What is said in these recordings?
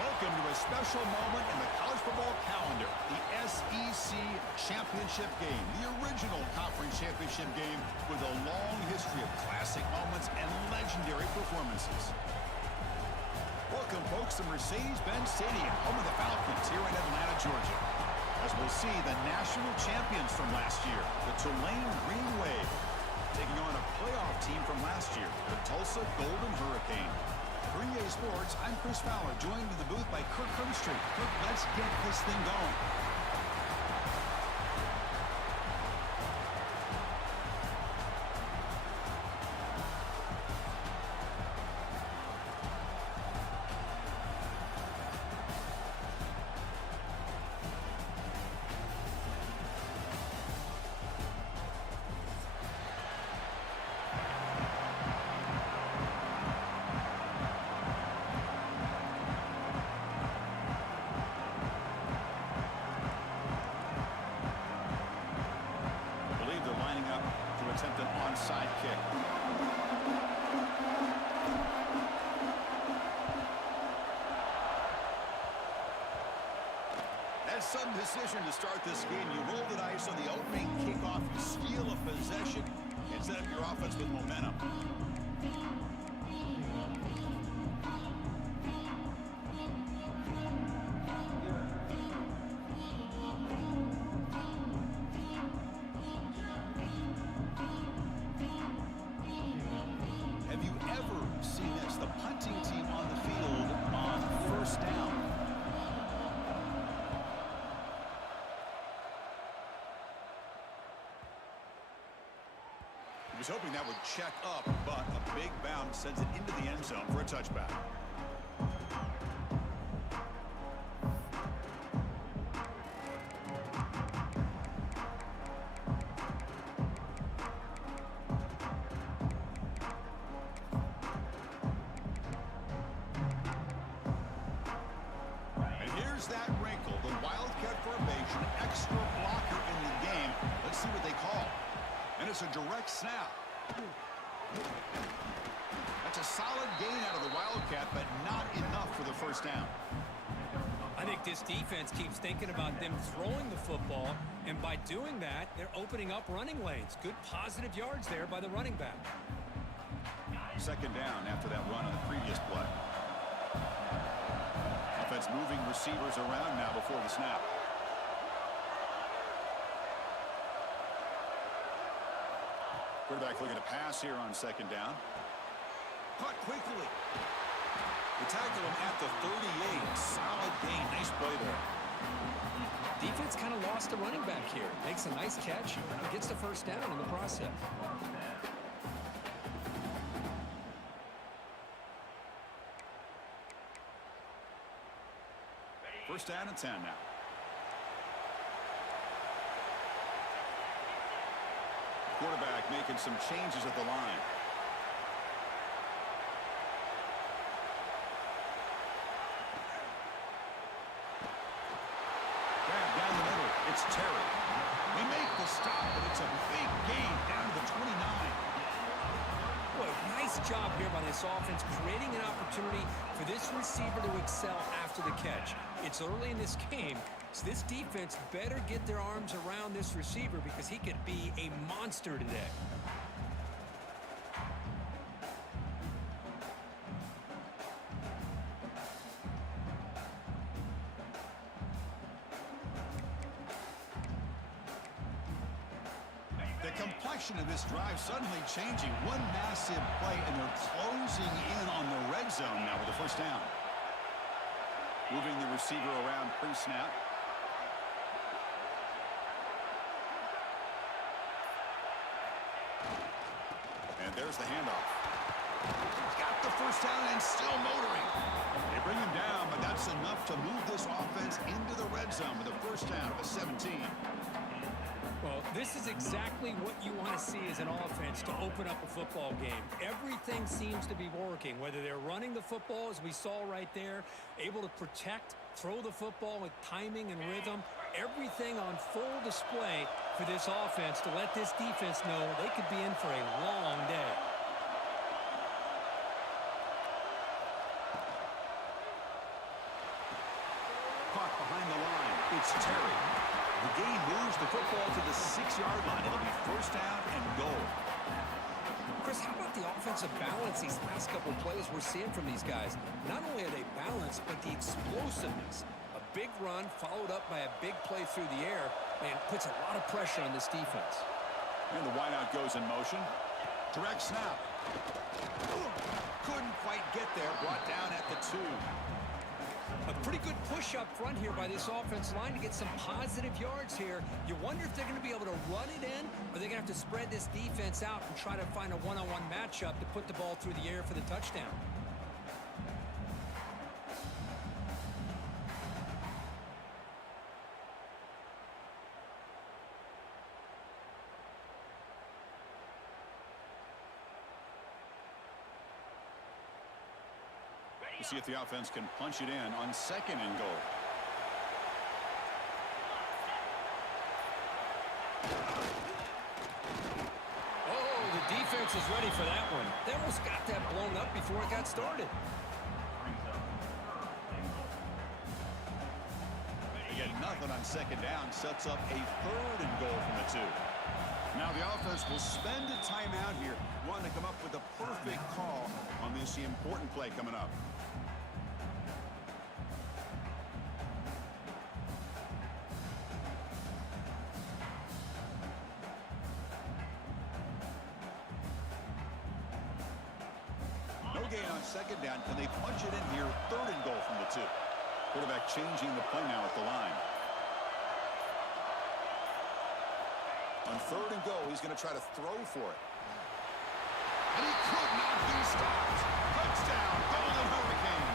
Welcome to a special moment in the college football calendar, the SEC Championship game, the original conference championship game with a long history of classic moments and legendary performances. Welcome, folks, to Mercedes-Benz Stadium, home of the Falcons here in Atlanta, Georgia. As we'll see the national champions from last year, the Tulane Green Wave, taking on a playoff team from last year, the Tulsa Golden Hurricane. For EA Sports, I'm Chris Fowler, joined in the booth by Kirk Herbstreit. Kirk, let's get this thing going. Attempt an onside kick. That sudden decision to start this game, you roll the dice on the opening kickoff, you steal a possession, and set up your offense with momentum. Have you ever seen this? The punting team on the field on first down. He was hoping that would check up, but a big bounce sends it into the end zone for a touchback. That wrinkle, the Wildcat formation, extra blocker in the game. Let's see what they call. And it's a direct snap. That's a solid gain out of the Wildcat, but not enough for the first down. I think this defense keeps thinking about them throwing the football, and by doing that, they're opening up running lanes. Good positive yards there by the running back. Second down after that run on the previous play. Offense moving receivers around now before the snap. Quarterback looking to pass here on second down. Caught quickly. They tackle him at the 38. Solid gain. Nice play there. Defense kind of lost the running back here. Makes a nice catch. Gets the first down in the process. First down and 10 now. Quarterback making some changes at the line. Grab down the middle. It's Terry. We make the stop, but it's a big gain down to the 29. Boy, nice job here by this offense, creating an opportunity for this receiver to excel after the catch. It's early in this game, so this defense better get their arms around this receiver because he could be a monster today. The complexion of this drive suddenly changing. One massive play, and they're closing in on the red zone now with the first down. Moving the receiver around pre-snap. And there's the handoff. Got the first down and still motoring. They bring him down, but that's enough to move this offense into the red zone with a first down of a 17. Well, this is exactly what you want to see as an offense to open up a football game. Everything seems to be working, whether they're running the football, as we saw right there, able to protect, throw the football with timing and rhythm. Everything on full display for this offense to let this defense know they could be in for a long day. It's Terry. The gain moves the football to the 6-yard line. It'll be first down and goal. Chris, how about the offensive balance these last couple plays we're seeing from these guys? Not only are they balanced, but the explosiveness. A big run followed up by a big play through the air, man, puts a lot of pressure on this defense. And the wideout goes in motion. Direct snap. Couldn't quite get there. Brought down at the 2. A pretty good push up front here by this offense line to get some positive yards here. You wonder if they're going to be able to run it in, or they're going to have to spread this defense out and try to find a one-on-one matchup to put the ball through the air for the touchdown. We'll see if the offense can punch it in on 2nd and goal. Oh, the defense is ready for that one. They almost got that blown up before it got started. They get nothing on 2nd down. Sets up a 3rd and goal from the 2. Now the offense will spend a timeout here. Want to come up with a perfect call on this important play coming up. No gain on 2nd down. Can they punch it in here? 3rd and goal from the 2. Quarterback changing the play now at the line. On 3rd and goal, he's going to try to throw for it. And he could not be stopped. Touchdown, Golden Hurricane.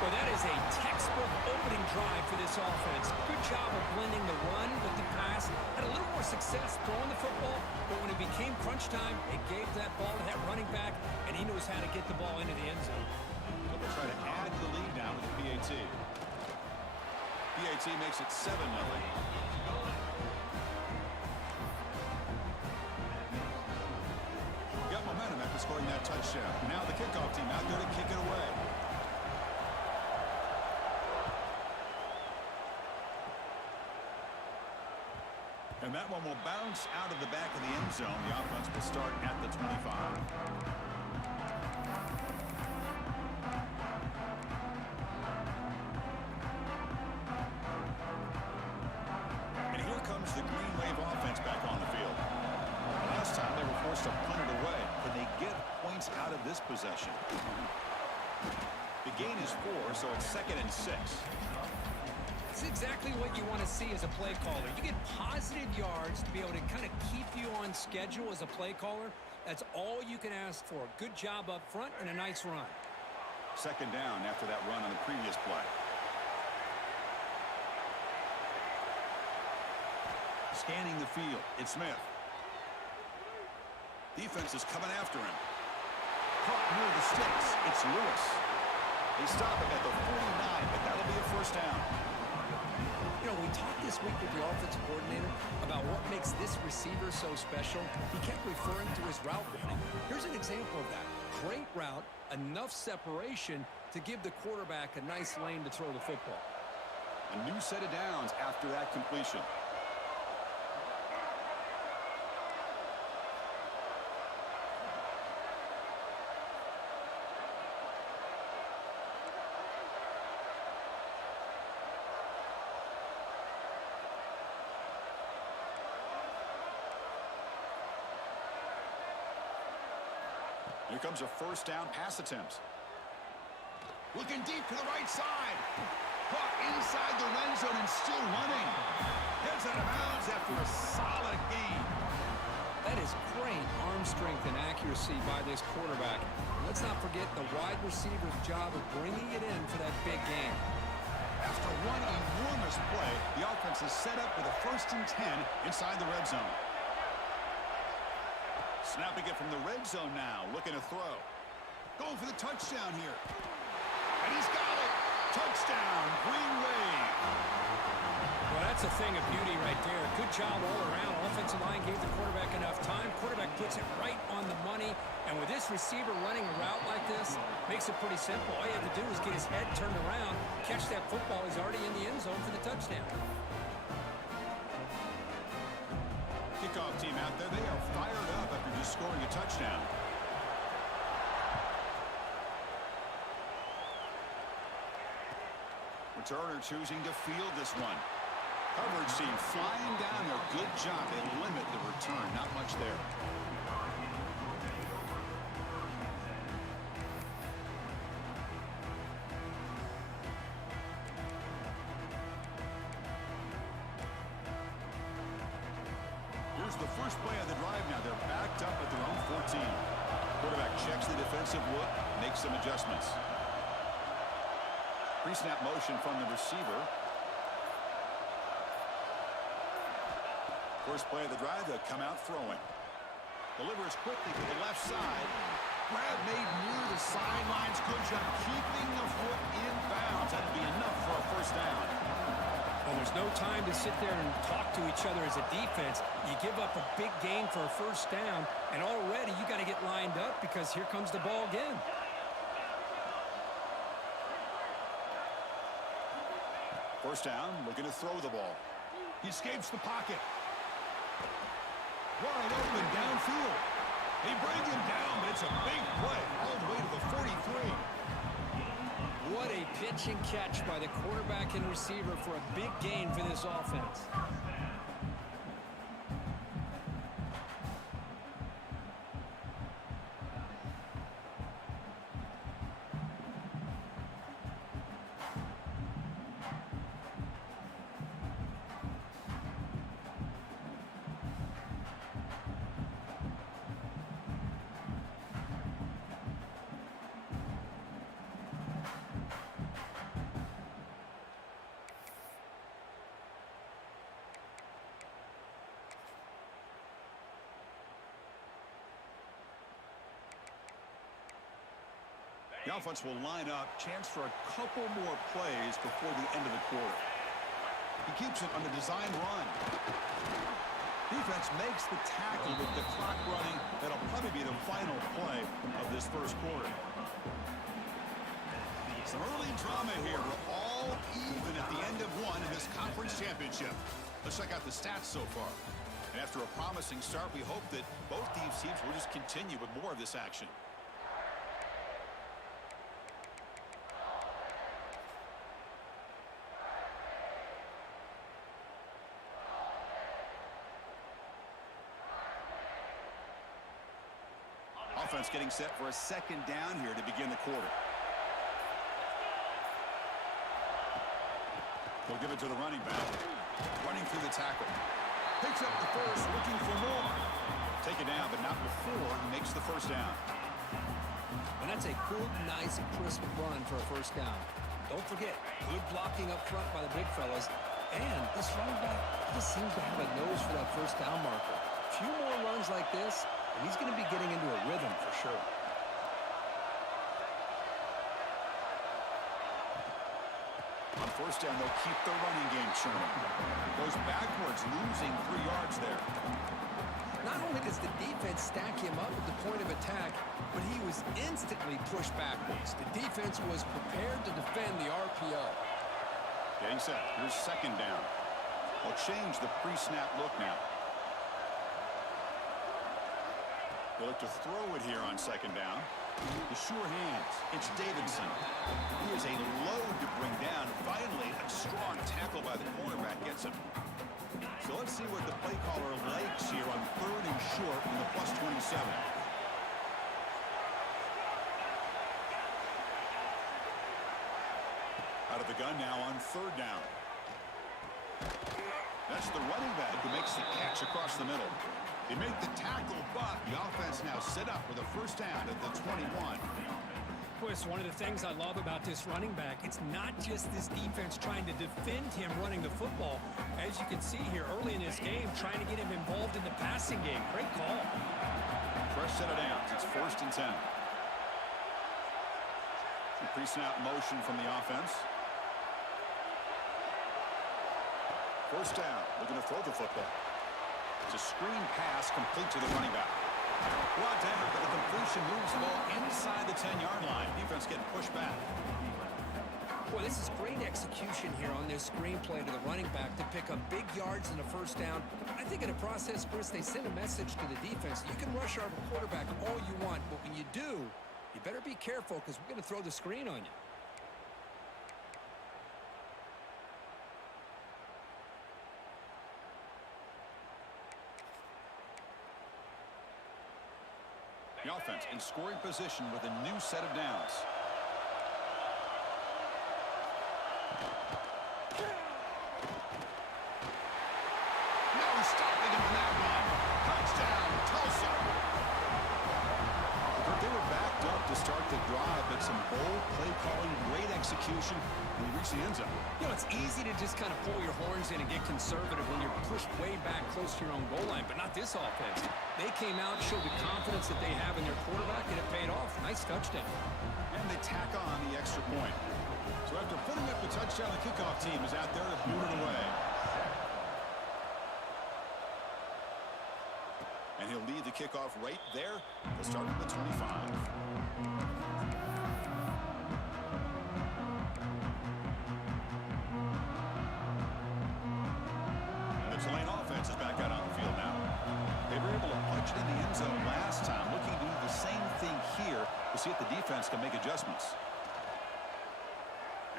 Well, that is a textbook opening drive for this offense. Good job of blending the run with the pass. Had a little more success throwing the football, but when it became crunch time, it gave that ball to that running back, and he knows how to get the ball into the end zone. So they'll try to add the lead now with the PAT. PAT makes it 7-0. Got momentum after scoring that touchdown. Now the kickoff team out there to kick it away. And that one will bounce out of the back of the end zone. The offense will start at the 25. And here comes the Green Wave offense back on the field. Last time they were forced to punt it away. Can they get points out of this possession? The gain is 4, so it's 2nd and 6. It's exactly what you want to see as a play caller. You get positive yards to be able to kind of keep you on schedule as a play caller. That's all you can ask for. Good job up front and a nice run. 2nd down after that run on the previous play. Scanning the field, it's Smith. Defense is coming after him. Caught near the sticks, it's Lewis. They stop him at the 49, but that'll be a first down. You know, we talked this week with the offensive coordinator about what makes this receiver so special. He kept referring to his route running. Here's an example of that. Great route, enough separation to give the quarterback a nice lane to throw the football. A new set of downs after that completion. Here comes a first down pass attempt. Looking deep to the right side. Caught inside the red zone and still running. Heads out of bounds after a solid gain. That is great arm strength and accuracy by this quarterback. And let's not forget the wide receiver's job of bringing it in for that big game. After one enormous play, the offense is set up with a 1st and 10 inside the red zone. Snapping it from the red zone now, looking to throw. Going for the touchdown here. And he's got it. Touchdown, Green Wave. Well, that's a thing of beauty right there. Good job all around. Offensive line gave the quarterback enough time. Quarterback puts it right on the money, And with this receiver running a route like this, makes it pretty simple. All you have to do is get his head turned around, catch that football. He's already in the end zone for the touchdown. Kickoff team out there, they are fired up after just scoring a touchdown. Returner choosing to field this one. Coverage team flying down there. Good job. They limit the return. Not much there. Here's the first play of the drive now. They're backed up at their own 14. Quarterback checks the defensive look, makes some adjustments. Pre-snap motion from the receiver. First play of the drive, they'll come out throwing. Delivers quickly to the left side. Grab made near the sidelines. Good job keeping the foot in bounds. That'd be enough for a first down. Well, there's no time to sit there and talk to each other as a defense. You give up a big gain for a first down, and already you got to get lined up because here comes the ball again. First down, looking to throw the ball. He escapes the pocket. Wide open downfield. They bring him down, but it's a big play all the way to the 43. What a pitch and catch by the quarterback and receiver for a big gain for this offense. The offense will line up. Chance for a couple more plays before the end of the quarter. He keeps it on the design run. Defense makes the tackle with the clock running. That'll probably be the final play of this first quarter. Some early drama here. We're all even at the end of one in this conference championship. Let's check out the stats so far. And after a promising start, we hope that both these teams will just continue with more of this action. Offense getting set for a second down here to begin the quarter. They'll give it to the running back. Running through the tackle. Picks up the first, looking for more. Take it down, but not before he makes the first down. And that's a good, nice, crisp run for a first down. Don't forget, good blocking up front by the big fellas. And this running back just seems to have a nose for that first down marker. A few more runs like this, and he's going to be getting into a rhythm for sure. On first down, they'll keep the running game churning. Goes backwards, losing 3 yards there. Not only does the defense stack him up at the point of attack, but he was instantly pushed backwards. The defense was prepared to defend the RPO. Getting set. Here's second down. They'll change the pre-snap look now. They look to throw it here on second down. The sure hands. It's Davidson. He is a load to bring down. Finally, a strong tackle by the cornerback gets him. So let's see what the play caller likes here on third and short in the +27. Out of the gun now on third down. That's the running back who makes the catch across the middle. They make the tackle, but the offense now set up with a first down at the 21. Boy, it's one of the things I love about this running back. It's not just this defense trying to defend him running the football. As you can see here early in this game, trying to get him involved in the passing game. Great call. Fresh set of downs. It's 1st and 10. Pre-snap motion from the offense. First down. Looking to throw the football. It's a screen pass complete to the running back. Brought down, but the completion moves the ball inside the 10-yard line. Defense getting pushed back. Well, this is great execution here on this screenplay to the running back to pick up big yards in the first down. I think in the process, Chris, they send a message to the defense. You can rush our quarterback all you want, but when you do, you better be careful because we're going to throw the screen on you. The offense in scoring position with a new set of downs. No stopping him in that one. Touchdown, Tulsa. They were backed up to start the drive, but some bold play calling, great execution, and he reached the end zone. You know, it's easy to just kind of pull your horns in and get conservative when you're pushed way back close to your own goal line, but not this offense. They came out, showed the confidence that they have in their quarterback, and it paid off. Nice touchdown. And they tack on the extra point. So after putting up the touchdown, the kickoff team is out there to boot it away. And he'll lead the kickoff right there. They'll start at the 25. The Tulane offense is back out on the field now. They were able to punch it in the end zone last time, looking to do the same thing here to see if the defense can make adjustments.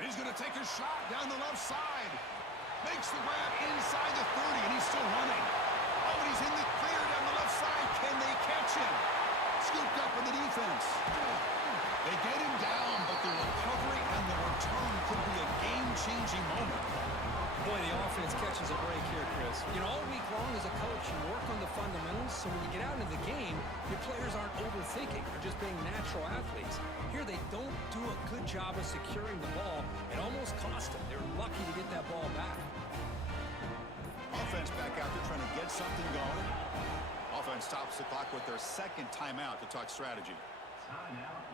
And he's going to take a shot down the left side. Makes the grab inside the 30, and he's still running. Oh, and he's in the clear down the left side. Can they catch him? Scooped up in the defense. They get him down, but the recovery and the return could be a game-changing moment. Boy, the offense catches a break here, Chris. You know, all week long as a coach, you work on the fundamentals, so when you get out into the game, your players aren't overthinking. They're just being natural athletes. Here, they don't do a good job of securing the ball. It almost cost them. They're lucky to get that ball back. Offense back out there trying to get something going. Offense stops the clock with their second timeout to talk strategy. Timeout.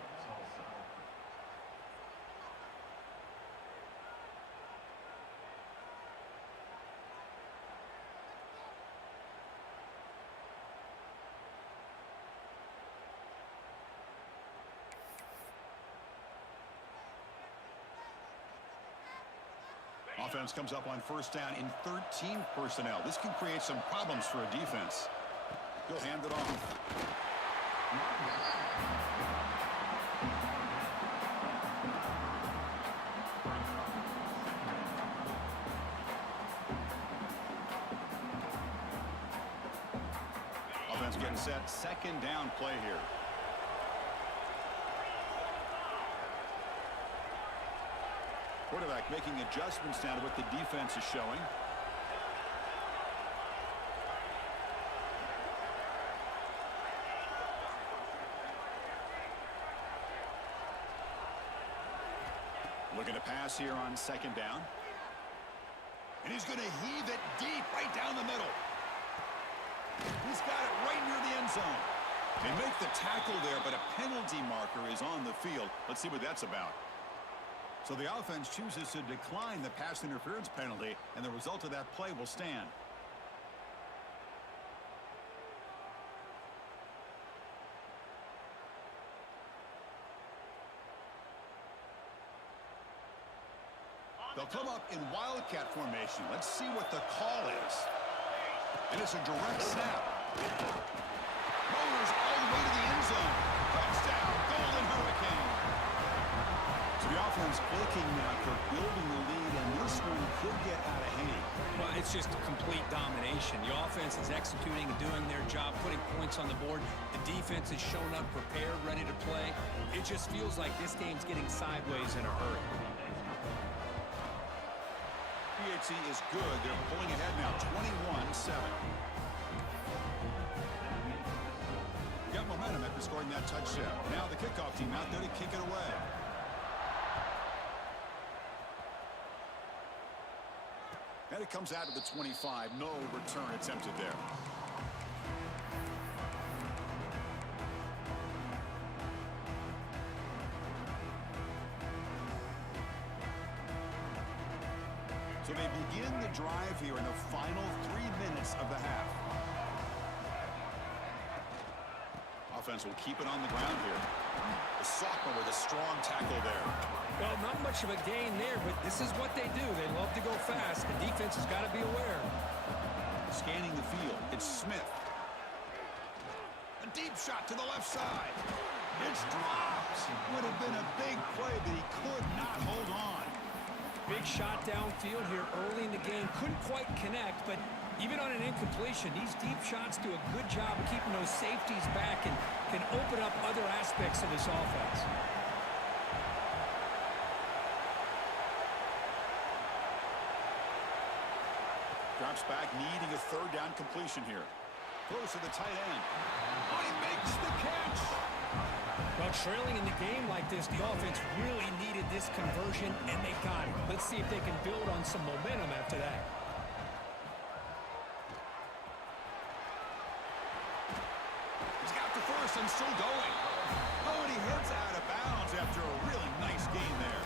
Offense comes up on first down in 13 personnel. This can create some problems for a defense. He'll hand it off. Offense getting set. Second down play here. Quarterback making adjustments now to what the defense is showing. Looking to pass here on second down. And he's going to heave it deep right down the middle. He's got it right near the end zone. They make the tackle there, but a penalty marker is on the field. Let's see what that's about. So the offense chooses to decline the pass interference penalty, and the result of that play will stand. They'll come up in Wildcat formation. Let's see what the call is. And it's a direct snap. Rollers all the way to the end zone. Touchdown, Golden Hurricane. So the offense looking now for building the lead, and this one could get out of hand. Well, it's just complete domination. The offense is executing and doing their job, putting points on the board. The defense is showing up prepared, ready to play. It just feels like this game's getting sideways in a hurry. PHC is good. They're pulling ahead now, 21-7. Got momentum after scoring that touchdown. Now the kickoff team out there to kick it away. And it comes out of the 25. No return attempted there. So they begin the drive here in the final 3 minutes of the half. offense will keep it on the ground here. The sophomore with a strong tackle there. Well, not much of a gain there, but this is what they do. They love to go fast. The defense has got to be aware. Scanning the field, it's Smith. A deep shot to the left side. It's dropped. Would have been a big play, but he could not hold on. Big shot downfield here early in the game. Couldn't quite connect, but even on an incompletion, these deep shots do a good job of keeping those safeties back and can open up other aspects of this offense. Drops back, needing a third down completion here. Throws to the tight end. Oh, he makes the catch. Well, trailing in the game like this, the offense really needed this conversion, and they got it. Let's see if they can build on some momentum after that. He's got the first and still going. Oh, and he hits out of bounds after a really nice gain there.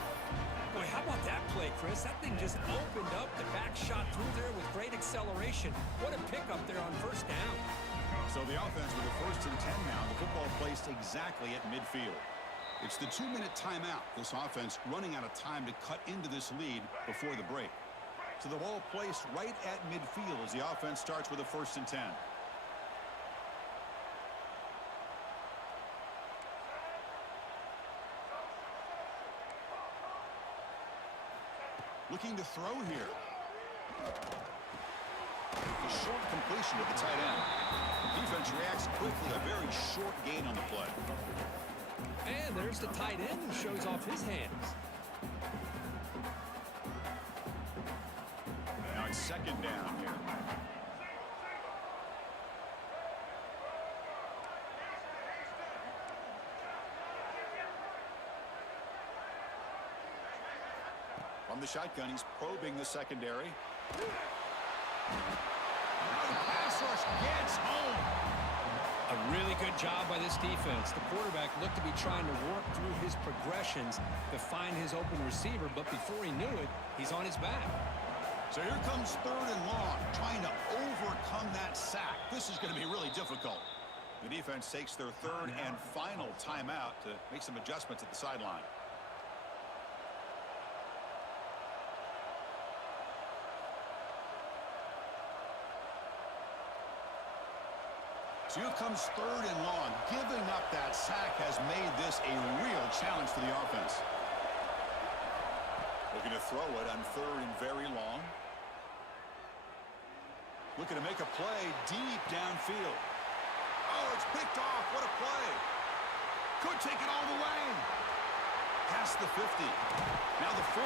Boy, how about that play, Chris? That thing just opened up. The back shot through there with great acceleration. What a pickup there on first down. So the offense with a 1st and 10 now. The football placed exactly at midfield. It's the 2-minute timeout. This offense running out of time to cut into this lead before the break. So the ball placed right at midfield as the offense starts with a 1st and 10. Looking to throw here. A short completion to the tight end. Defense reacts quickly. A very short gain on the play. And there's the tight end who shows off his hands. Now it's 2nd down here. From the shotgun, he's probing the secondary. Pass rush gets home. A really good job by this defense. The quarterback looked to be trying to work through his progressions to find his open receiver, but before he knew it, he's on his back. So here comes 3rd and long, trying to overcome that sack. This is going to be really difficult. The defense takes their 3rd and final timeout to make some adjustments at the sideline. So here comes 3rd and long. Giving up that sack has made this a real challenge for the offense. Looking to throw it on 3rd and very long. Looking to make a play deep downfield. Oh, it's picked off. What a play. Could take it all the way. Past the 50. Now the 40.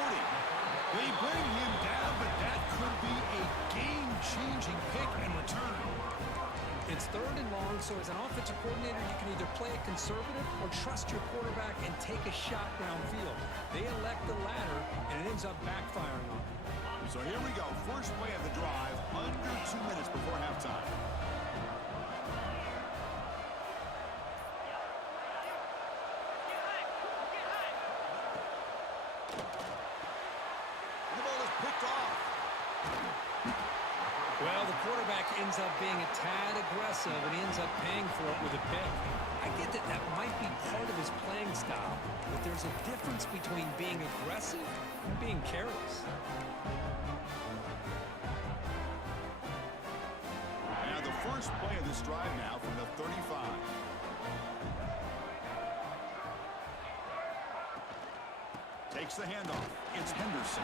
They bring him down, but that could be a game-changing pick and return. It's 3rd and long, so as an offensive coordinator, you can either play it conservative or trust your quarterback and take a shot downfield. They elect the latter, and it ends up backfiring on them. So here we go. First play of the drive, under 2 minutes before halftime. And the ball is picked off. Well, the quarterback ends up being a tad aggressive and he ends up paying for it with a pick. I get that that might be part of his playing style, but there's a difference between being aggressive and being careless. Now the first play of this drive now from the 35. Takes the handoff. It's Henderson.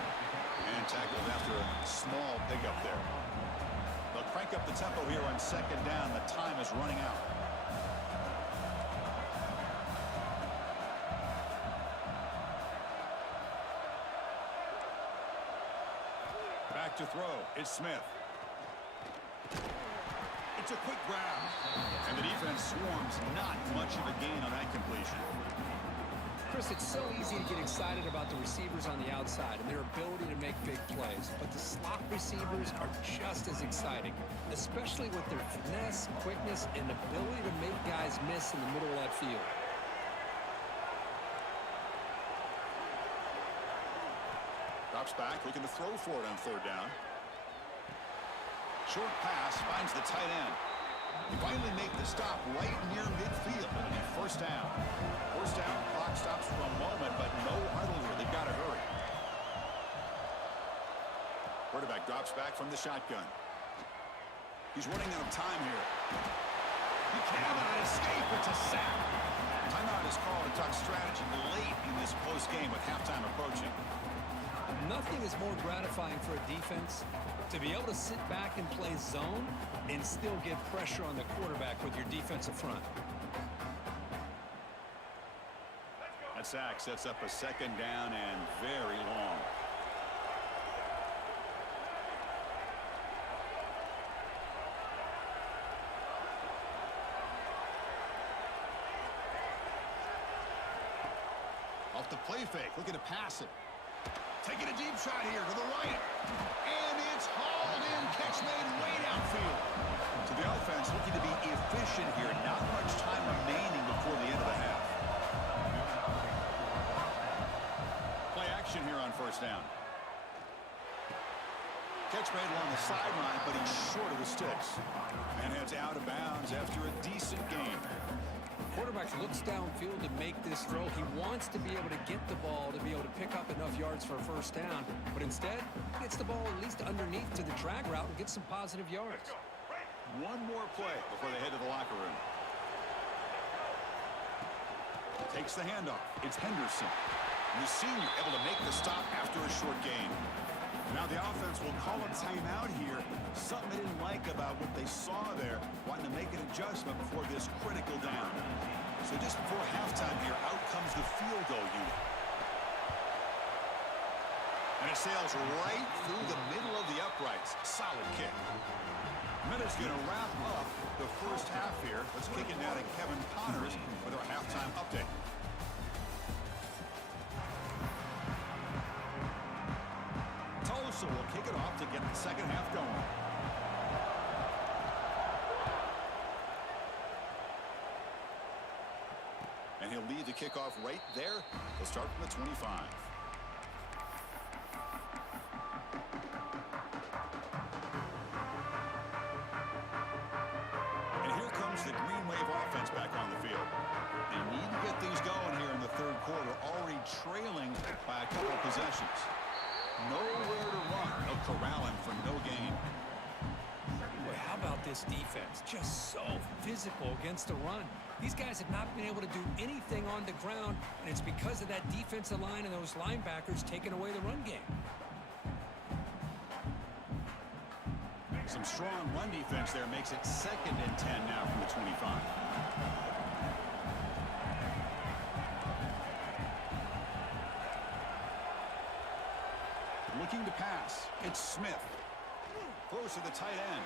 And tackled after a small pickup there. They'll crank up the tempo here on 2nd down. The time is running out. Back to throw. It's Smith. It's a quick grab. And the defense swarms. Not much of a gain on that completion. Chris, it's so easy to get excited about the receivers on the outside and their ability to make big plays, but the slot receivers are just as exciting, especially with their finesse, quickness, and ability to make guys miss in the middle of that field. Drops back, looking to throw for it on 3rd down. Short pass finds the tight end. They finally make the stop right near midfield. And first down. First down, clock stops for a moment, but no huddle here. They've got to hurry. Quarterback drops back from the shotgun. He's running out of time here. He cannot escape. It's a sack. Timeout is called to talk strategy late in this close game with halftime approaching. Nothing is more gratifying for a defense to be able to sit back and play zone and still get pressure on the quarterback with your defensive front. That sack sets up a second down and very long. Off the play fake, looking to pass it. Taking a deep shot here to the right. And it's hauled in. Catch made way downfield. So the offense looking to be efficient here. Not much time remaining before the end of the half. Play action here on first down. Catch made along the sideline, but he's short of the sticks. And heads out of bounds after a decent gain. Quarterback looks downfield to make this throw. He wants to be able to get the ball to be able to pick up enough yards for a first down, but instead gets the ball at least underneath to the drag route and gets some positive yards. One more play before they head to the locker room. Takes the handoff. It's Henderson. The senior able to make the stop after a short gain. Now the offense will call a timeout here. Something they didn't like about what they saw there. Wanting to make an adjustment before this critical down. So just before halftime here, out comes the field goal unit. And it sails right through the middle of the uprights. Solid kick. Minute's going to wrap up the first half here. Let's kick it now to Kevin Connors with our halftime update. Tulsa will kick it off to get the second half going. And he'll lead the kickoff right there. He'll start from the 25. And here comes the Green Wave offense back on the field. They need to get things going here in the third quarter, already trailing by a couple of possessions. Nowhere to run. No corralling for no gain. Boy, how about this defense? Just so physical against the run. These guys have not been able to do anything on the ground, and it's because of that defensive line and those linebackers taking away the run game. Some strong run defense there makes it 2nd and 10 now from the 25. Looking to pass. It's Smith. Close to the tight end.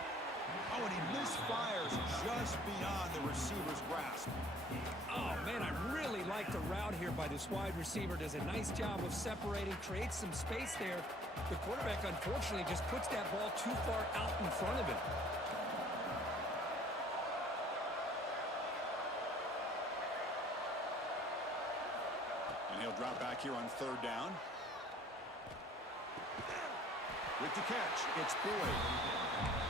Oh, and he misfires just beyond the receiver's grasp. Oh, man, I really like the route here by this wide receiver. Does a nice job of separating, creates some space there. The quarterback, unfortunately, just puts that ball too far out in front of him. And he'll drop back here on third down. With the catch, it's Boyd.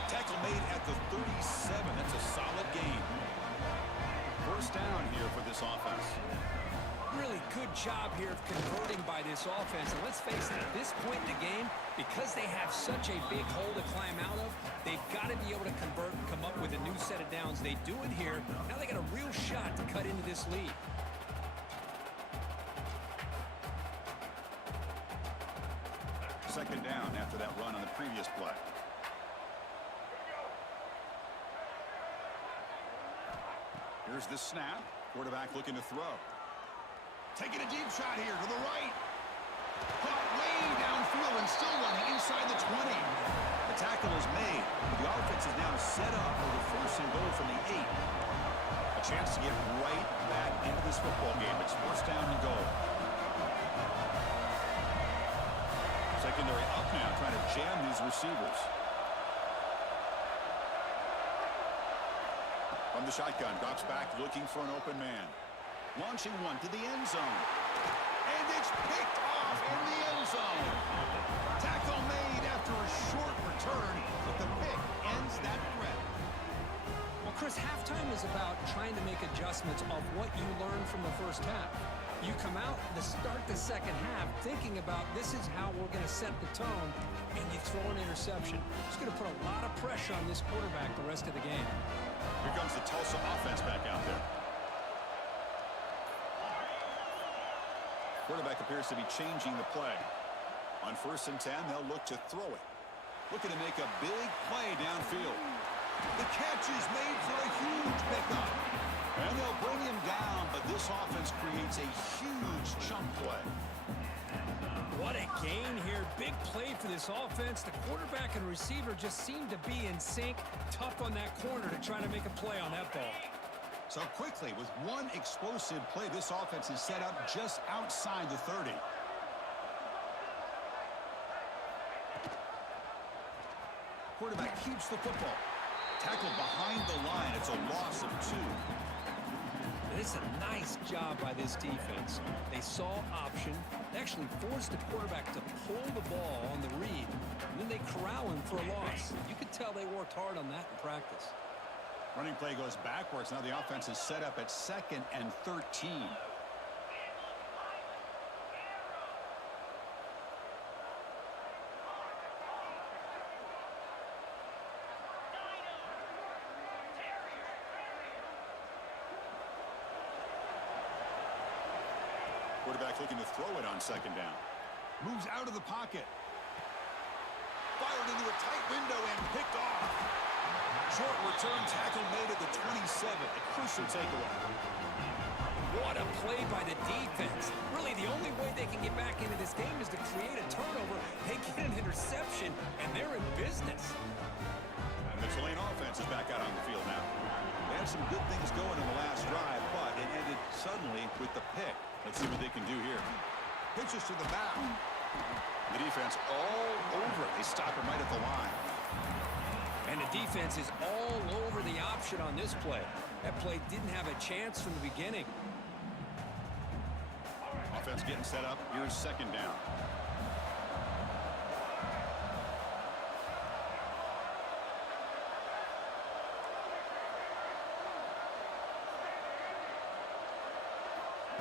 Tackle made at the 37. That's a solid gain. First down here for this offense. Really good job here of converting by this offense. And let's face it, at this point in the game, because they have such a big hole to climb out of, they've got to be able to convert and come up with a new set of downs. They do it here. Now they got a real shot to cut into this lead. Second down after that run on the previous play. Here's the snap. Quarterback looking to throw. Taking a deep shot here to the right. Caught way downfield and still running inside the 20. The tackle is made. The offense is now set up for the first and goal from the 8. A chance to get right back into this football game. It's first down and goal. Secondary up now, trying to jam these receivers. From the shotgun, drops back, looking for an open man. Launching one to the end zone. And it's picked off in the end zone. Tackle made after a short return, but the pick ends that threat. Well, Chris, halftime is about trying to make adjustments of what you learned from the first half. You come out to start the second half thinking about this is how we're going to set the tone, and you throw an interception. It's going to put a lot of pressure on this quarterback the rest of the game. Here comes the Tulsa offense back out there. Quarterback appears to be changing the play. On 1st and 10, they'll look to throw it. Looking to make a big play downfield. The catch is made for a huge pickup. And they'll bring him down, but this offense creates a huge chunk play. What a gain here. Big play for this offense. The quarterback and receiver just seem to be in sync. Tough on that corner to try to make a play on that ball. So quickly, with one explosive play, this offense is set up just outside the 30. Quarterback keeps the football. Tackled behind the line. It's a loss of 2. It's a nice job by this defense. They saw option. They actually forced the quarterback to pull the ball on the read. And then they corral him for a loss. You could tell they worked hard on that in practice. Running play goes backwards. Now the offense is set up at 2nd and 13. Quarterback looking to throw it on 2nd down. Moves out of the pocket. Fired into a tight window and picked off. Short return tackle made at the 27. A crucial takeaway. What a play by the defense. Really, the only way they can get back into this game is to create a turnover. They get an interception, and they're in business. And the Tulane offense is back out on the field now. They had some good things going in the last drive, but it ended suddenly with the pick. Let's see what they can do here. Pitches to the back. The defense all over it. They stop him right at the line. And the defense is all over the option on this play. That play didn't have a chance from the beginning. Offense getting set up. Here's 2nd down.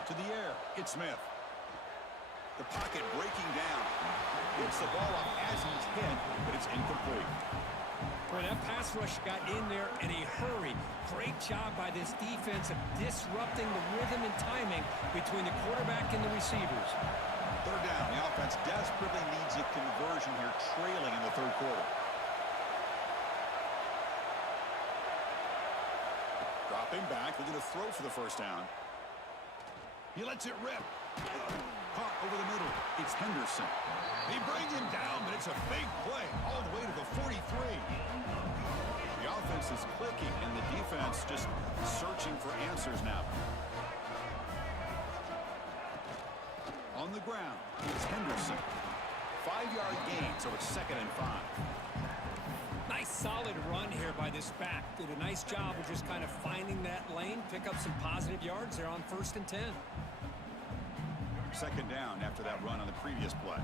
To the air. It's Smith. The pocket breaking down. Hits the ball up as he's hit, but it's incomplete. Boy, that pass rush got in there in a hurry. Great job by this defense of disrupting the rhythm and timing between the quarterback and the receivers. 3rd down. The offense desperately needs a conversion here, trailing in the 3rd quarter. Dropping back, looking to throw for the 1st down. He lets it rip. Caught over the middle. It's Henderson. They bring him down, but it's a big play all the way to the 43. The offense is clicking, and the defense just searching for answers now. On the ground, it's Henderson. 5-yard gain, so it's 2nd and 5. Nice solid run here by this back. Did a nice job of just kind of finding that lane, pick up some positive yards there on 1st and 10. 2nd down after that run on the previous play.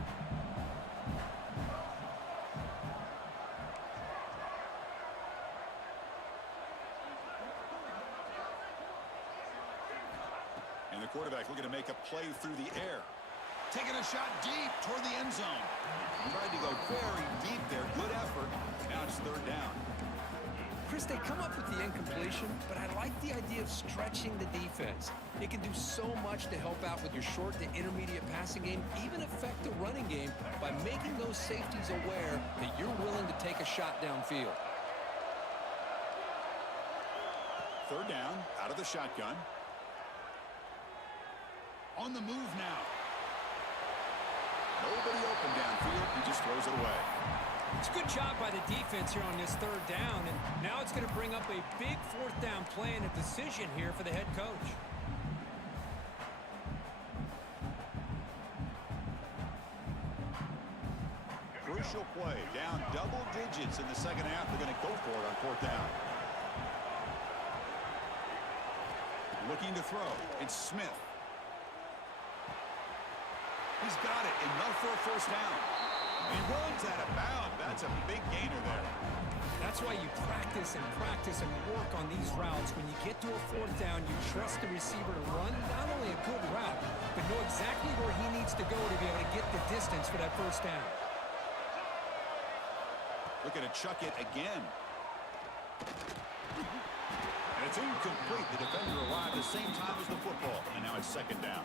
And the quarterback looking to make a play through the air. Taking a shot deep toward the end zone. Tried to go very deep there. Good effort. Now it's 3rd down. Chris, they come up with the incompletion, but I like the idea of stretching the defense. It can do so much to help out with your short to intermediate passing game, even affect the running game by making those safeties aware that you're willing to take a shot downfield. 3rd down, out of the shotgun. On the move now. Nobody open downfield. He just throws it away. It's a good job by the defense here on this 3rd down, and now it's going to bring up a big 4th down play and a decision here for the head coach. Crucial play. Down double digits in the 2nd half. They're going to go for it on 4th down. Looking to throw. It's Smith. He's got it. Enough for a 1st down. He runs out of bounds. That's a big gainer there. That's why you practice and work on these routes. When you get to a fourth down, you trust the receiver to run not only a good route, but know exactly where he needs to go to be able to get the distance for that first down. Looking to chuck it again. And it's incomplete. The defender arrived at the same time as the football. And now it's second down.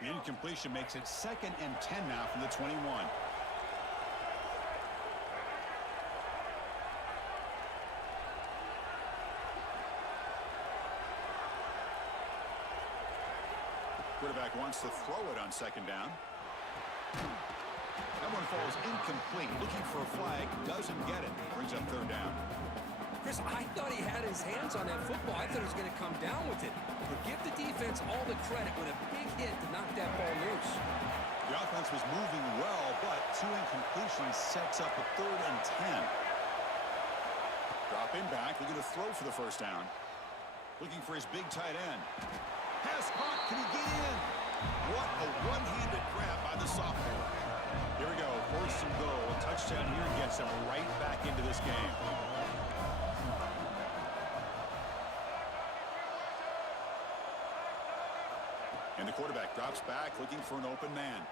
The incompletion makes it 2nd and 10 now from the 21. Quarterback wants to throw it on 2nd down. That one falls incomplete. Looking for a flag. Doesn't get it. Brings up 3rd down. Chris, I thought he had his hands on that football. I thought he was going to come down with it. But give the defense all the credit with a big hit to knock that ball loose. The offense was moving well, but 2 incompletions sets up a 3rd and 10. Dropping back, looking to throw for the first down. Looking for his big tight end. Pass caught, can he get in? What a one-handed grab by the sophomore. Here we go, 4th and goal. A touchdown here gets him right back into this game. And the quarterback drops back, looking for an open man.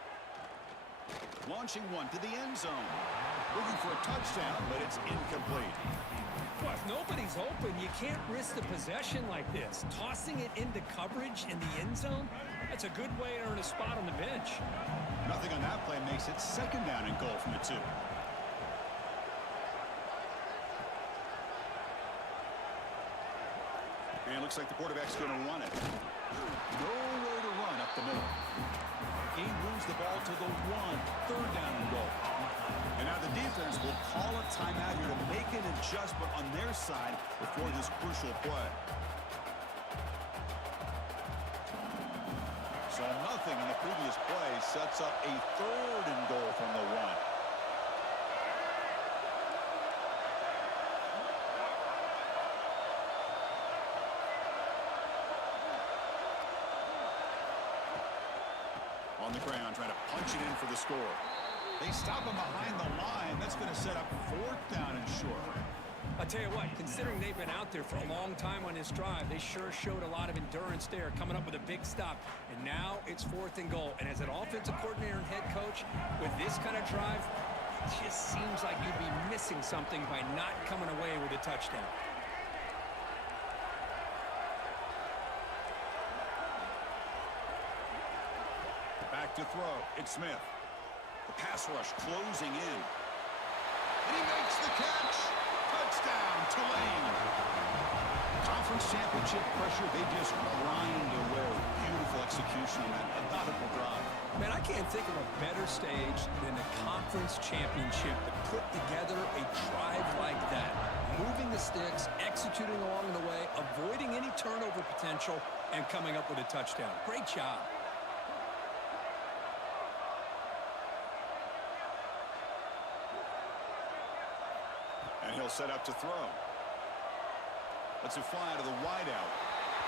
Launching one to the end zone. Looking for a touchdown, but it's incomplete. Well, if nobody's open, you can't risk the possession like this. Tossing it into coverage in the end zone, that's a good way to earn a spot on the bench. Nothing on that play makes it 2nd down and goal from the 2. And it looks like the quarterback's going to run it. Nowhere to run up the middle. He moves the ball to the 1. 3rd down and goal. And now the defense will call a timeout here to make an adjustment on their side before this crucial play. So nothing on the previous play sets up a 3rd and goal from the 1. On the ground, trying to punch it in for the score. They stop him behind the line. That's going to set up 4th down and short. I'll tell you what, considering they've been out there for a long time on this drive, they sure showed a lot of endurance there, coming up with a big stop. And now it's 4th and goal. And as an offensive coordinator and head coach, with this kind of drive, it just seems like you'd be missing something by not coming away with a touchdown. Back to throw. It's Smith. The pass rush closing in. And he makes the catch. Touchdown, Tulane. Conference championship pressure, they just grind away. Beautiful execution on that methodical drive. Man, I can't think of a better stage than the conference championship to put together a drive like that. Moving the sticks, executing along the way, avoiding any turnover potential, and coming up with a touchdown. Great job. And he'll set up to throw. Lets it fly out of the wideout.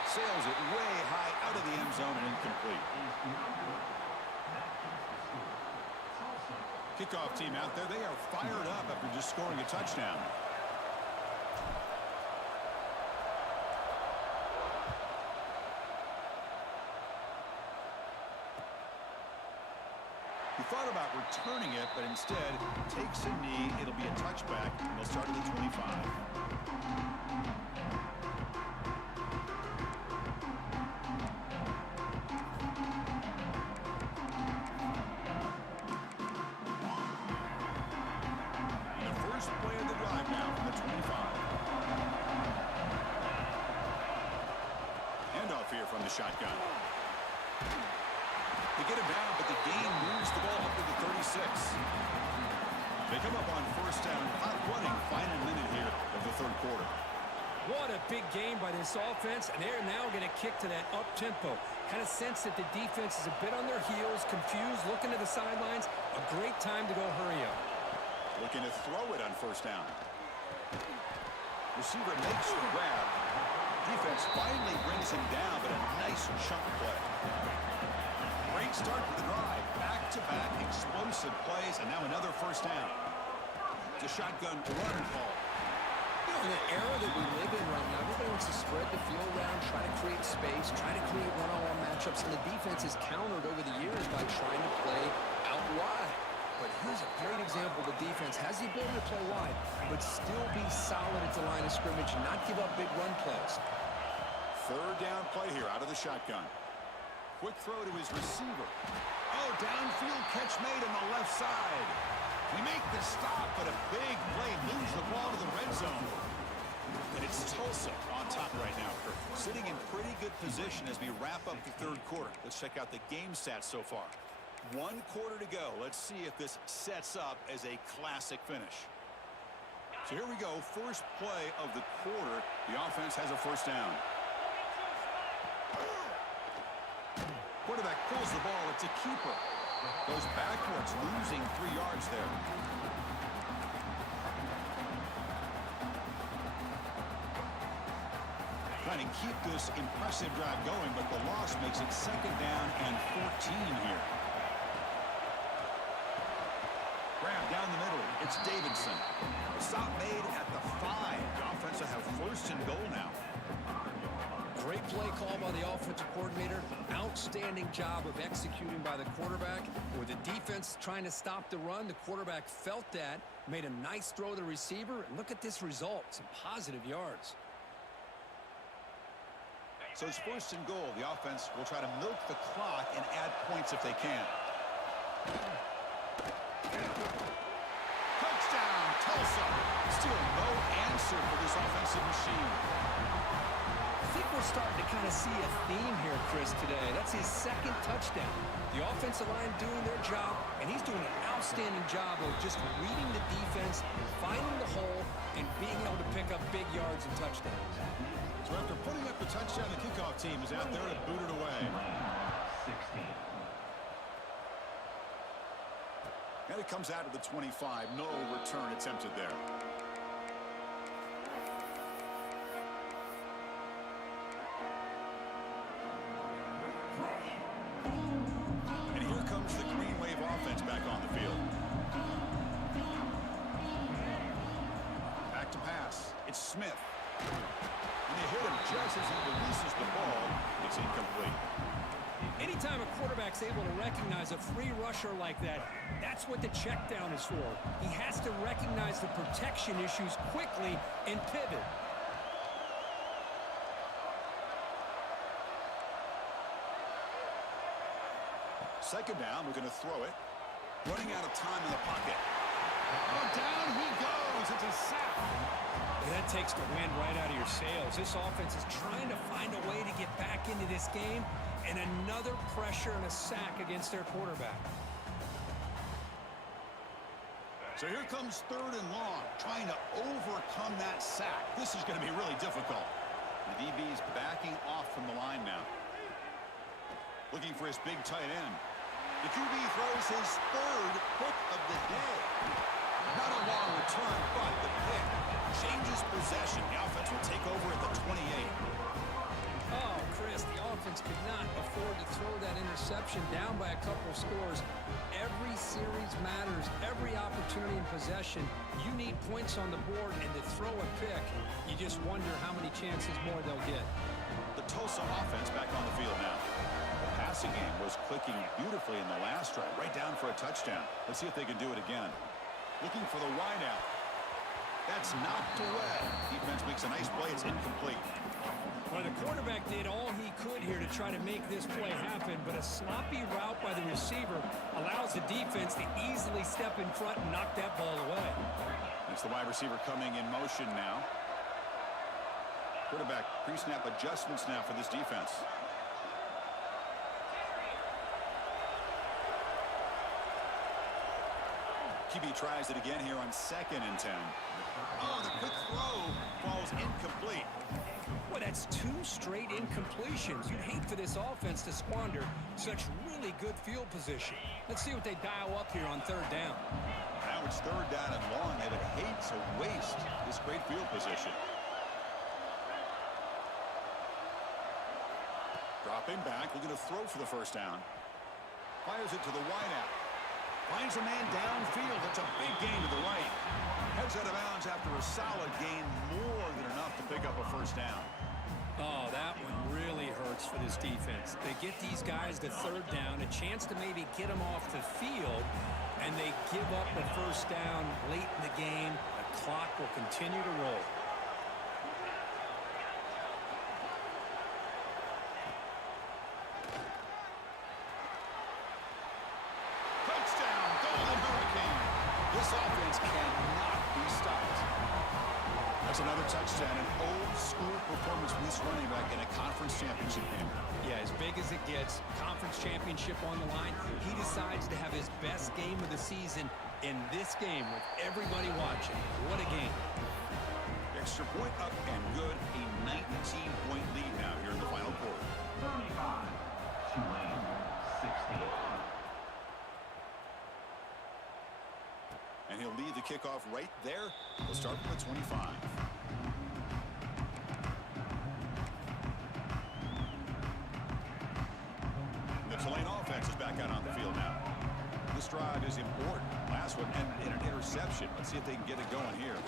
Sails it way high out of the end zone and incomplete. Kickoff team out there. They are fired up after just scoring a touchdown. He thought about returning it, but instead takes a knee. It'll be a touchback. They'll start at the 25. And the first play of the drive now from the 25. Handoff here from the shotgun. They get him down, but the game moves the ball up to the 36. They come up on 1st down, hot running, final minute here of the 3rd quarter. What a big game by this offense, and they're now going to kick to that up-tempo. Kind of sense that the defense is a bit on their heels, confused, looking to the sidelines. A great time to go hurry up. Looking to throw it on first down. Receiver makes the grab. Defense finally brings him down, but a nice chunk play. Great start to the drive. Back-to-back explosive plays, and now another first down. It's a shotgun run call. In the era that we live in right now, everybody wants to spread the field around, try to create space, try to create one-on-one matchups, and the defense has countered over the years by trying to play out wide. But here's a great example. The defense has the ability to play wide, but still be solid at the line of scrimmage, not give up big run plays. Third down play here out of the shotgun. Quick throw to his receiver. Oh, downfield catch made on the left side. We make the stop, but a big play moves the ball to the red zone. And it's Tulsa on top right now, Kirk. Sitting in pretty good position as we wrap up the third quarter. Let's check out the game stats so far. 1 quarter to go. Let's see if this sets up as a classic finish. So here we go. First play of the quarter. The offense has a first down. Quarterback pulls the ball. It's a keeper. Goes backwards, losing 3 yards there. Trying to keep this impressive drive going, but the loss makes it second down and 14 here. Grab down the middle. It's Davidson. Stop made at the 5. The offense will have first and goal now. Great play call by the offensive coordinator. Outstanding job of executing by the quarterback. With the defense trying to stop the run, the quarterback felt that, made a nice throw to the receiver, and look at this result, some positive yards. So it's first and goal. The offense will try to milk the clock and add points if they can. Touchdown, Tulsa. Still no answer for this offensive machine. I think we're starting to kind of see a theme here, Chris, today. That's his second touchdown. The offensive line doing their job, and he's doing an outstanding job of just reading the defense, finding the hole, and being able to pick up big yards and touchdowns. So after putting up the touchdown, the kickoff team is out there to boot it away. 16. And it comes out of the 25. No return attempted there. And here comes the Green Wave offense back on the field. Back to pass. It's Smith. And they hit him just as he releases the ball. It's incomplete. Anytime a quarterback's able to recognize a free rusher like that, that's what the check down is for. He has to recognize the protection issues quickly and pivot. Second down, we're going to throw it. Running out of time in the pocket. Oh, down he goes. It's a sack. That takes the wind right out of your sails. This offense is trying to find a way to get back into this game, and another pressure and a sack against their quarterback. So here comes third and long, trying to overcome that sack. This is going to be really difficult. The DB's backing off from the line now. Looking for his big tight end. The QB throws his third pick of the day. Not a long return, but the pick changes possession. The offense will take over at the 28. Oh, Chris, the offense could not afford to throw that interception down by a couple of scores. Every series matters. Every opportunity in possession. You need points on the board, and to throw a pick, you just wonder how many chances more they'll get. The Tulsa offense back on the field now. The passing game was clicking beautifully in the last drive, right down for a touchdown. Let's see if they can do it again. Looking for the wideout. That's knocked away. Defense makes a nice play. It's incomplete. Well, the quarterback did all he could here to try to make this play happen, but a sloppy route by the receiver allows the defense to easily step in front and knock that ball away. It's the wide receiver coming in motion now. Quarterback pre-snap adjustments now for this defense. QB tries it again here on 2nd and 10. Oh, the quick throw falls incomplete. That's 2 straight incompletions. You'd hate for this offense to squander such really good field position. Let's see what they dial up here on 3rd down. Now it's 3rd down and long. They would hate to waste this great field position. Dropping back, looking to throw for the 1st down. Fires it to the wideout. Finds a man downfield. That's a big gain to the right. Heads out of bounds after a solid gain, more than enough to pick up a 1st down. Oh, that one really hurts for this defense. They get these guys to 3rd down, a chance to maybe get them off the field, and they give up the 1st down late in the game. The clock will continue to roll. Touchdown, Golden Hurricane. This offense cannot be stopped. That's another touchdown, an old-school performance from this running back in a conference championship game. Yeah, as big as it gets, conference championship on the line. He decides to have his best game of the season in this game with everybody watching. What a game. Extra point up and good. A 19-point lead now here in the final quarter. 35, Tulane, 16. And he'll lead the kickoff right there. We'll start from the 25. The Tulane offense is back out on the field now. This drive is important. Last one ended in an interception. Let's see if they can get it going here.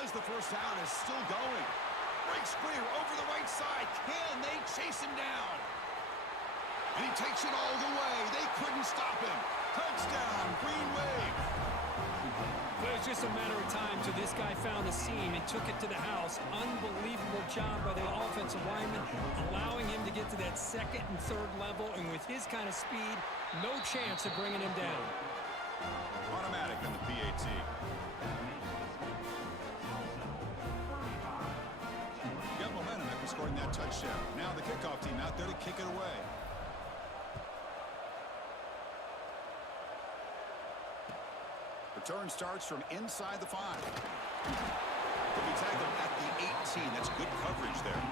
As the 1st down is still going. Breaks clear over the right side. Can they chase him down? And he takes it all the way. They couldn't stop him. Touchdown, Green Wave. But it was just a matter of time till this guy found a seam and took it to the house. Unbelievable job by the offensive lineman, allowing him to get to that 2nd and 3rd level. And with his kind of speed, no chance of bringing him down. Automatic on the PAT. Got momentum after scoring that touchdown. Now the kickoff team out there to kick it away. Return starts from inside the 5. He'll be tackled at the 18. That's good coverage there.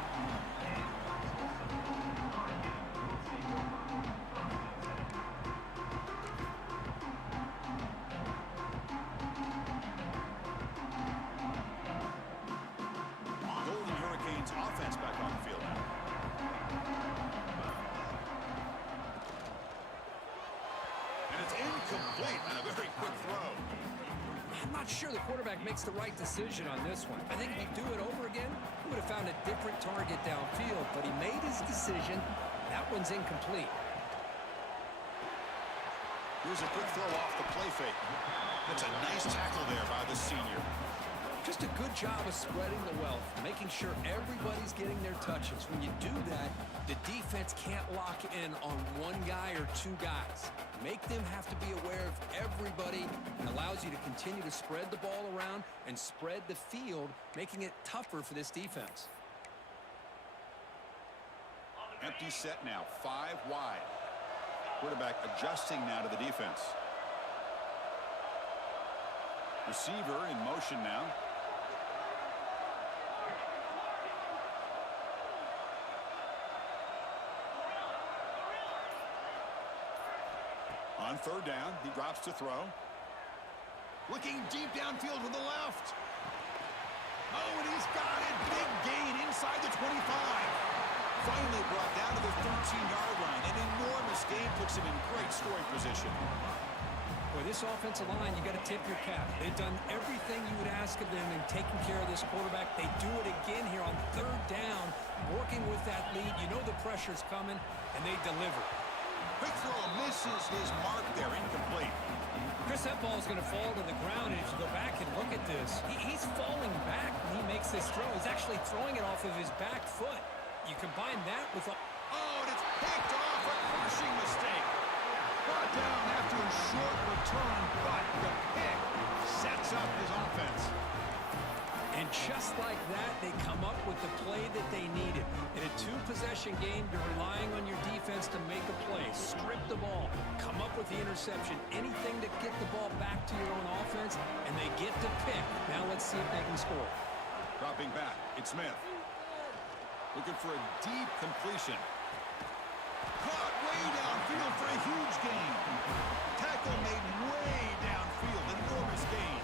Golden Hurricanes offense back on the field now. And it's incomplete on a very quick throw. I'm not sure the quarterback makes the right decision on this one. I think if you do it over again, he would have found a different target downfield, but he made his decision. That one's incomplete. Here's a quick throw off the play fake. That's a nice tackle there by the senior. Just a good job of spreading the wealth, making sure everybody's getting their touches. When you do that, the defense can't lock in on one guy or 2 guys. Make them have to be aware of everybody, and allows you to continue to spread the ball around and spread the field, making it tougher for this defense. Empty set now, 5 wide. Quarterback adjusting now to the defense. Receiver in motion now. On 3rd down, he drops to throw. Looking deep downfield with the left. Oh, and he's got it. Big gain inside the 25. Finally brought down to the 13-yard line. An enormous gain puts him in great scoring position. Boy, this offensive line, you got to tip your cap. They've done everything you would ask of them in taking care of this quarterback. They do it again here on 3rd down, working with that lead. You know the pressure's coming, and they deliver. Quick throw misses his mark there, incomplete. Chris, that ball is going to fall to the ground, and if you go back and look at this, he's falling back when he makes this throw. He's actually throwing it off of his back foot. You combine that with a... Oh, and it's picked off, a crushing mistake. Brought down after a short return, but the pick sets up his offense. And just like that, they come up with the play that they needed. In a 2-possession game, you're relying on your defense to make a play, strip the ball, come up with the interception, anything to get the ball back to your own offense, and they get the pick. Now let's see if they can score. Dropping back, it's Smith. Looking for a deep completion. Caught way downfield for a huge gain. Tackle made way downfield, enormous gain.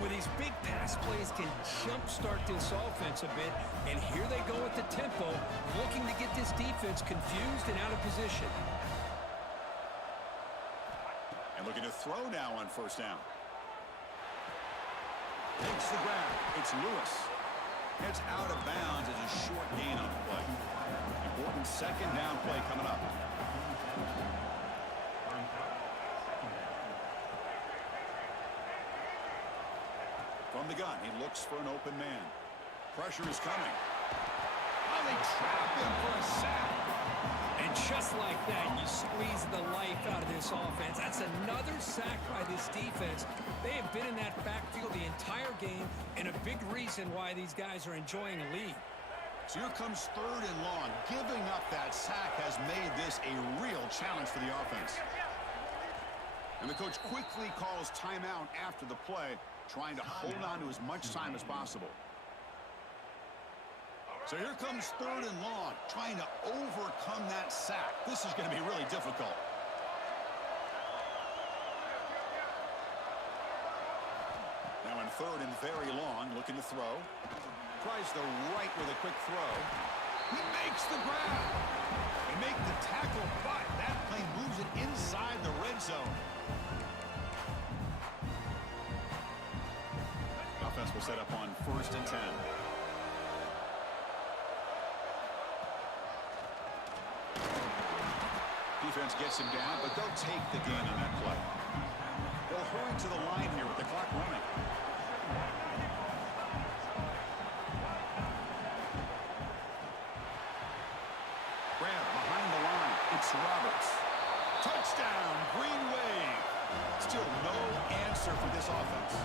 Well, these big pass plays can jumpstart this offense a bit, and here they go at the tempo, looking to get this defense confused and out of position. And looking to throw now on first down. Takes the grab. It's Lewis. Gets out of bounds as a short gain on the play. Important second down play coming up. From the gun, he looks for an open man. Pressure is coming. Oh, they trap him for a sack. And just like that, you squeeze the life out of this offense. That's another sack by this defense. They have been in that backfield the entire game, and a big reason why these guys are enjoying a lead. So here comes third and long. Giving up that sack has made this a real challenge for the offense. And the coach quickly calls timeout after the play, trying to hold on to as much time as possible. So here comes third and long, trying to overcome that sack. This is going to be really difficult. Now in third and very long, looking to throw. Tries the right with a quick throw. He makes the grab. They make the tackle, but that plane moves it inside the red zone. Offense will set up on 1st and 10. Defense gets him down, but they'll take the gain on that play. They'll hurry to the line here with the clock running. Grab behind the line. It's Roberts. Touchdown, Green Wave. Still no answer for this offense.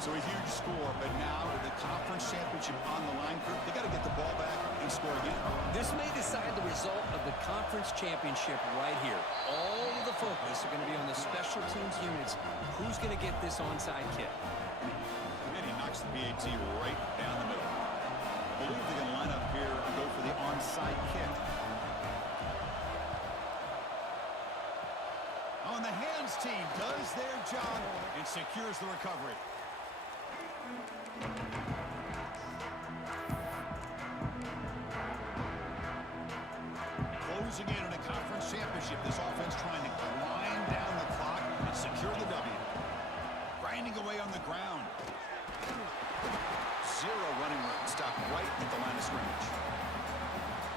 So a huge score, but now with the conference championship on the line, they got to get the ball back and score again. This may decide the result of the conference championship right here. All of the focus are going to be on the special teams units. Who's going to get this onside kick? And he knocks the BAT right down the middle. I believe they're going to line up here and go for the onside kick. On the hands team does their job and secures the recovery. Closing in on a conference championship, this offense trying to grind down the clock and secure the W. Grinding away on the ground. Zero running room, stopped right at the line of scrimmage.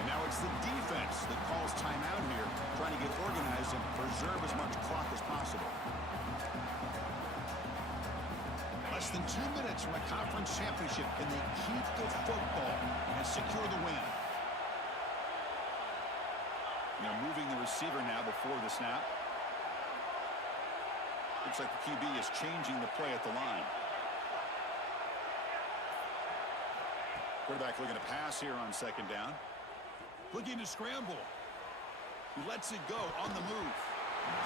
And now it's the defense that calls timeout here, trying to get organized and preserve as much clock as possible. Less than 2 minutes from a conference championship. Can they keep the football and secure the win? Now moving the receiver now before the snap. Looks like the QB is changing the play at the line. Quarterback looking to pass here on second down. Looking to scramble. He lets it go on the move.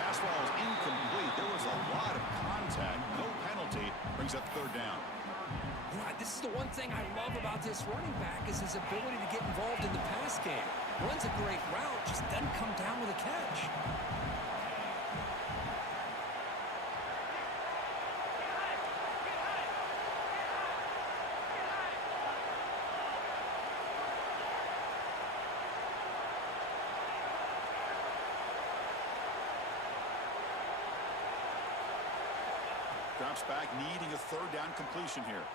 Pass ball is incomplete. There was a lot of contact. No penalty. Brings up third down. This is the one thing I love about this running back is his ability to get involved in the pass game. Runs a great route, just doesn't come down with a catch. Drops back, needing a third down completion here.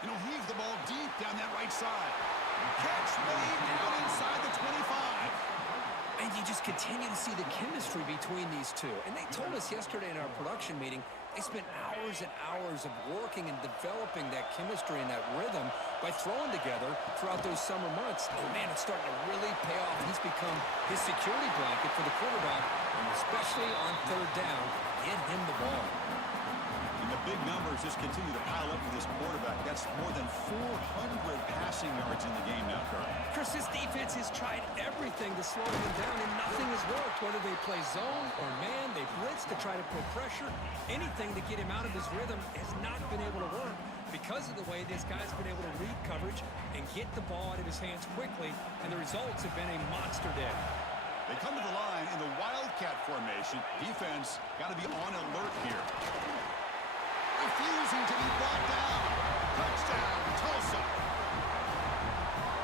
And he'll heave the ball deep down that right side. Catch made down inside the 25. And you just continue to see the chemistry between these two. And they told us yesterday in our production meeting, they spent hours and hours of working and developing that chemistry and that rhythm by throwing together throughout those summer months. Oh, man, it's starting to really pay off. He's become his security blanket for the quarterback, and especially on third down, get him the ball. The big numbers just continue to pile up for this quarterback. That's more than 400 passing yards in the game now, Kurt. Chris, this defense has tried everything to slow him down, and nothing has worked. Whether they play zone or man, they blitz to try to put pressure. Anything to get him out of his rhythm has not been able to work. because of the way this guy's been able to read coverage and get the ball out of his hands quickly, and the results have been a monster day. They come to the line in the Wildcat formation. Defense got to be on alert here. Refusing to be brought down. Touchdown, Tulsa.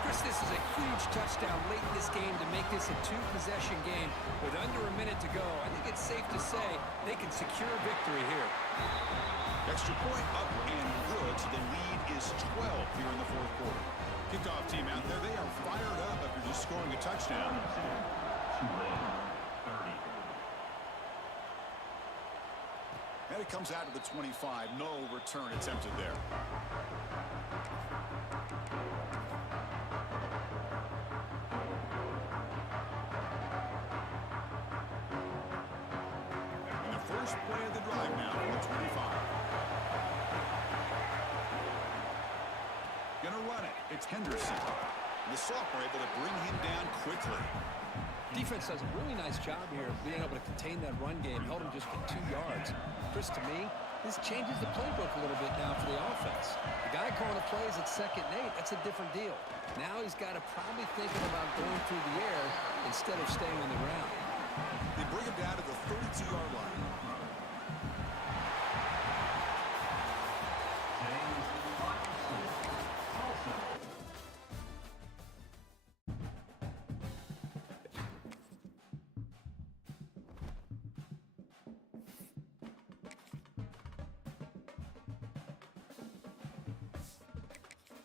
Chris, this is a huge touchdown late in this game to make this a two-possession game with under a minute to go. I think it's safe to say they can secure victory here. Extra point up and good, so the lead is 12 here in the fourth quarter. Kickoff team out there, they are fired up after just scoring a touchdown. Tulane, 30. And it comes out to the 25. No return attempted there. And the first play of the drive now from the 25. Gonna run it. It's Henderson. And the sophomore able to bring him down quickly. Defense does a really nice job here of being able to contain that run game, held him just to 2 yards. Chris, to me, this changes the playbook a little bit now for the offense. The guy calling the plays at 2nd and 8, that's a different deal. Now he's got to probably thinking about going through the air instead of staying on the ground. They bring him down to the 32-yard line.